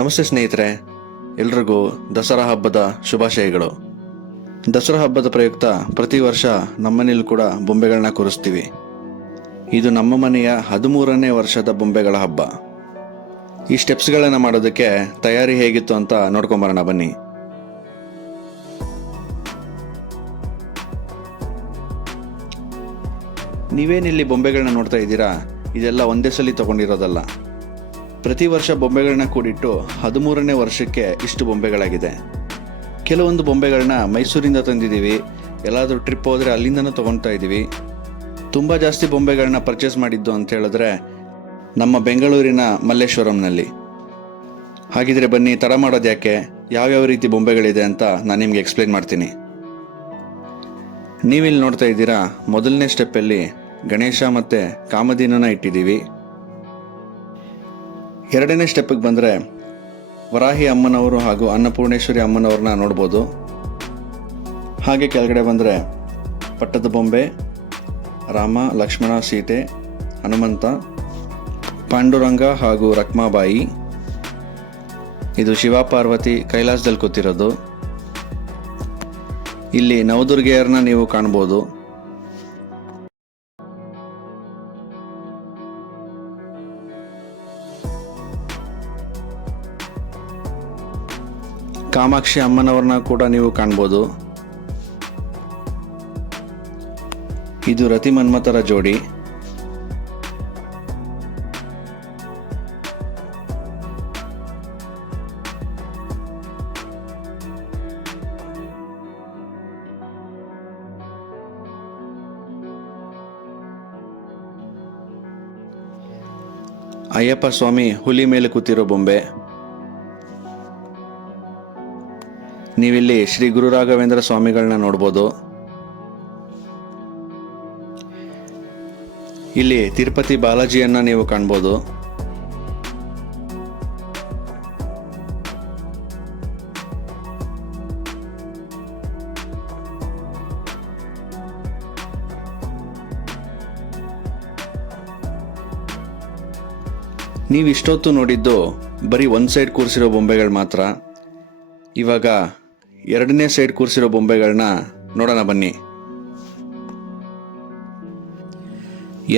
ನಮಸ್ತೆ ಸ್ನೇಹಿತರೆ, ಎಲ್ರಿಗೂ ದಸರಾ ಹಬ್ಬದ ಶುಭಾಶಯಗಳು. ದಸರಾ ಹಬ್ಬದ ಪ್ರಯುಕ್ತ ಪ್ರತಿ ವರ್ಷ ನಮ್ಮನೇಲಿ ಕೂಡ ಬೊಂಬೆಗಳನ್ನ ಕೂರಿಸ್ತೀವಿ. ಇದು ನಮ್ಮ ಮನೆಯ 13ನೇ ವರ್ಷದ ಬೊಂಬೆಗಳ ಹಬ್ಬ. ಈ ಸ್ಟೆಪ್ಸ್ಗಳನ್ನು ಮಾಡೋದಕ್ಕೆ ತಯಾರಿ ಹೇಗಿತ್ತು ಅಂತ ನೋಡ್ಕೊಂಬರೋಣ ಬನ್ನಿ. ನೀವೇನಿಲ್ಲಿ ಬೊಂಬೆಗಳನ್ನ ನೋಡ್ತಾ ಇದ್ದೀರಾ, ಇದೆಲ್ಲ ಒಂದೇ ಸಲ ತಗೊಂಡಿರೋದಲ್ಲ. ಪ್ರತಿ ವರ್ಷ ಬೊಂಬೆಗಳನ್ನ ಕೂಡಿಟ್ಟು 13ನೇ ವರ್ಷಕ್ಕೆ ಇಷ್ಟು ಬೊಂಬೆಗಳಾಗಿದೆ. ಕೆಲವೊಂದು ಬೊಂಬೆಗಳನ್ನ ಮೈಸೂರಿಂದ ತಂದಿದ್ದೀವಿ, ಎಲ್ಲಾದರೂ ಟ್ರಿಪ್ ಹೋದರೆ ಅಲ್ಲಿಂದನೂ ತೊಗೊಳ್ತಾ ಇದ್ದೀವಿ. ತುಂಬ ಜಾಸ್ತಿ ಬೊಂಬೆಗಳನ್ನ ಪರ್ಚೇಸ್ ಮಾಡಿದ್ದು ಅಂತ ಹೇಳಿದ್ರೆ ನಮ್ಮ ಬೆಂಗಳೂರಿನ ಮಲ್ಲೇಶ್ವರಂನಲ್ಲಿ. ಹಾಗಿದ್ರೆ ಬನ್ನಿ, ತಡ ಮಾಡೋದು ಯಾಕೆ, ಯಾವ್ಯಾವ ರೀತಿ ಬೊಂಬೆಗಳಿದೆ ಅಂತ ನಾನು ನಿಮಗೆ ಎಕ್ಸ್ಪ್ಲೇನ್ ಮಾಡ್ತೀನಿ. ನೀವಿಲ್ಲಿ ನೋಡ್ತಾ ಇದ್ದೀರಾ, ಮೊದಲನೇ ಸ್ಟೆಪ್ಪಲ್ಲಿ ಗಣೇಶ ಮತ್ತು ಕಾಮಧೇನುನ ಇಟ್ಟಿದ್ದೀವಿ. ಎರಡನೇ ಸ್ಟೆಪ್ಪಿಗೆ ಬಂದರೆ ವರಾಹಿ ಅಮ್ಮನವರು ಹಾಗೂ ಅನ್ನಪೂರ್ಣೇಶ್ವರಿ ಅಮ್ಮನವ್ರನ್ನ ನೋಡ್ಬೋದು. ಹಾಗೆ ಕೆಳಗಡೆ ಬಂದರೆ ಪಟ್ಟದ ಬೊಂಬೆ, ರಾಮ, ಲಕ್ಷ್ಮಣ, ಸೀತೆ, ಹನುಮಂತ, ಪಾಂಡುರಂಗ ಹಾಗೂ ರಕ್ಮಾಬಾಯಿ. ಇದು ಶಿವ ಪಾರ್ವತಿ ಕೈಲಾಸದಲ್ಲಿ ಕೂತಿರೋದು. ಇಲ್ಲಿ ನವದುರ್ಗೆಯರನ್ನ ನೀವು ಕಾಣ್ಬೋದು. ಕಾಮಾಕ್ಷಿ ಅಮ್ಮನವ್ರನ್ನ ಕೂಡ ನೀವು ಕಾಣ್ಬೋದು. ಇದು ರತಿ ಮನ್ಮಥರ ಜೋಡಿ. ಅಯ್ಯಪ್ಪ ಸ್ವಾಮಿ ಹುಲಿ ಮೇಲೆ ಕೂತಿರೋ ಬೊಂಬೆ. ನೀವಿಲ್ಲಿ ಶ್ರೀ ಗುರು ರಾಘವೇಂದ್ರ ಸ್ವಾಮಿಗಳನ್ನ ನೋಡ್ಬೋದು. ಇಲ್ಲಿ ತಿರುಪತಿ ಬಾಲಾಜಿಯನ್ನ ನೀವು ಕಾಣ್ಬೋದು. ನೀವು ಇಷ್ಟೊತ್ತು ನೋಡಿದ್ದು ಬರೀ ಒಂದು ಸೈಡ್ ಕೂರಿಸಿರೋ ಬೊಂಬೆಗಳು ಮಾತ್ರ. ಇವಾಗ ಎರಡನೇ ಸೈಡ್ ಕೂರಿಸಿರೋ ಬೊಂಬೆಗಳನ್ನ ನೋಡೋಣ ಬನ್ನಿ.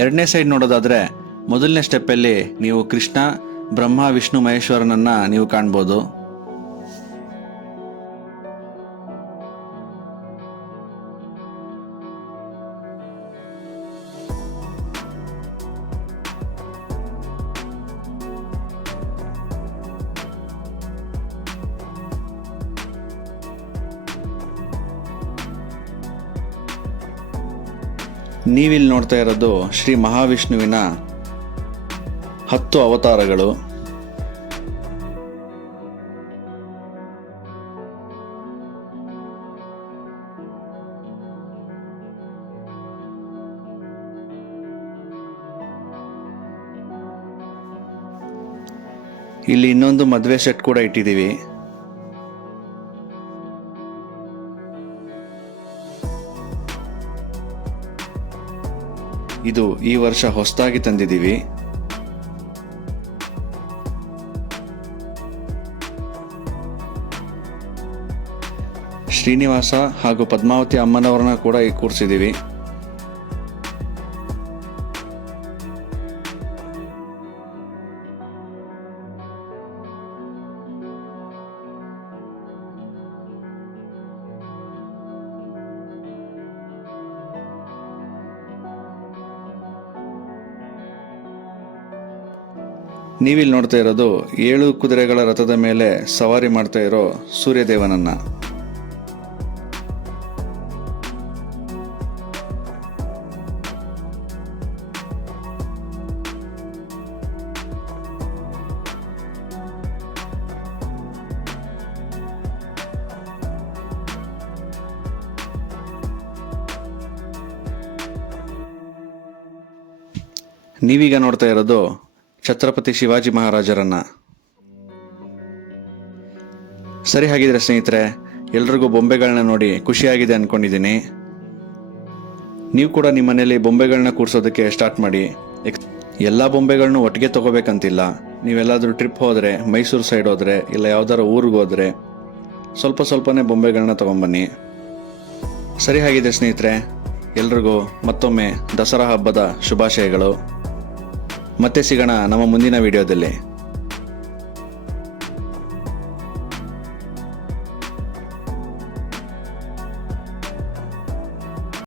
ಎರಡನೇ ಸೈಡ್ ನೋಡೋದಾದ್ರೆ ಮೊದಲನೇ ಸ್ಟೆಪ್ಪಲ್ಲಿ ನೀವು ಕೃಷ್ಣ, ಬ್ರಹ್ಮ, ವಿಷ್ಣು, ಮಹೇಶ್ವರನನ್ನ ನೀವು ಕಾಣ್ಬೋದು. ನೀವಿಲ್ಲಿ ನೋಡ್ತಾ ಇರೋದು ಶ್ರೀ ಮಹಾವಿಷ್ಣುವಿನ 10 ಅವತಾರಗಳು. ಇಲ್ಲಿ ಇನ್ನೊಂದು ಮದುವೆ ಸೆಟ್ ಕೂಡ ಇಟ್ಟಿದ್ದೀವಿ. ಇದು ಈ ವರ್ಷ ಹೊಸದಾಗಿ ತಂದಿದ್ದೀವಿ. ಶ್ರೀನಿವಾಸ ಹಾಗೂ ಪದ್ಮಾವತಿ ಅಮ್ಮನವ್ರನ್ನ ಕೂಡ ಈಗ ಕೂರಿಸಿದ್ದೀವಿ. ನೀವಿಲ್ಲಿ ನೋಡ್ತಾ ಇರೋದು 7 ಕುದುರೆಗಳ ರಥದ ಮೇಲೆ ಸವಾರಿ ಮಾಡ್ತಾ ಇರೋ ಸೂರ್ಯದೇವನನ್ನ. ನೀವೀಗ ನೋಡ್ತಾ ಇರೋದು ಛತ್ರಪತಿ ಶಿವಾಜಿ ಮಹಾರಾಜರನ್ನ. ಸರಿ, ಹಾಗಿದ್ರೆ ಸ್ನೇಹಿತರೆ, ಎಲ್ರಿಗೂ ಬೊಂಬೆಗಳನ್ನ ನೋಡಿ ಖುಷಿಯಾಗಿದೆ ಅನ್ಕೊಂಡಿದ್ದೀನಿ. ನೀವು ಕೂಡ ನಿಮ್ಮ ಮನೇಲಿ ಬೊಂಬೆಗಳನ್ನ ಕೂರಿಸೋದಕ್ಕೆ ಸ್ಟಾರ್ಟ್ ಮಾಡಿ. ಎಲ್ಲ ಬೊಂಬೆಗಳನ್ನೂ ಒಟ್ಟಿಗೆ ತಗೋಬೇಕಂತಿಲ್ಲ. ನೀವೆಲ್ಲಾದರೂ ಟ್ರಿಪ್ ಹೋದರೆ, ಮೈಸೂರು ಸೈಡ್ ಹೋದರೆ, ಇಲ್ಲ ಯಾವ್ದಾರು ಊರಿಗೆ ಹೋದರೆ ಸ್ವಲ್ಪನೇ ಬೊಂಬೆಗಳನ್ನ ತೊಗೊಂಬನ್ನಿ. ಸರಿ, ಹಾಗಿದೆ ಸ್ನೇಹಿತರೆ, ಎಲ್ರಿಗೂ ಮತ್ತೊಮ್ಮೆ ದಸರಾ ಹಬ್ಬದ ಶುಭಾಶಯಗಳು. ಮತ್ತೆ ಸಿಗೋಣ ನಮ್ಮ ಮುಂದಿನ ವಿಡಿಯೋದಲ್ಲಿ.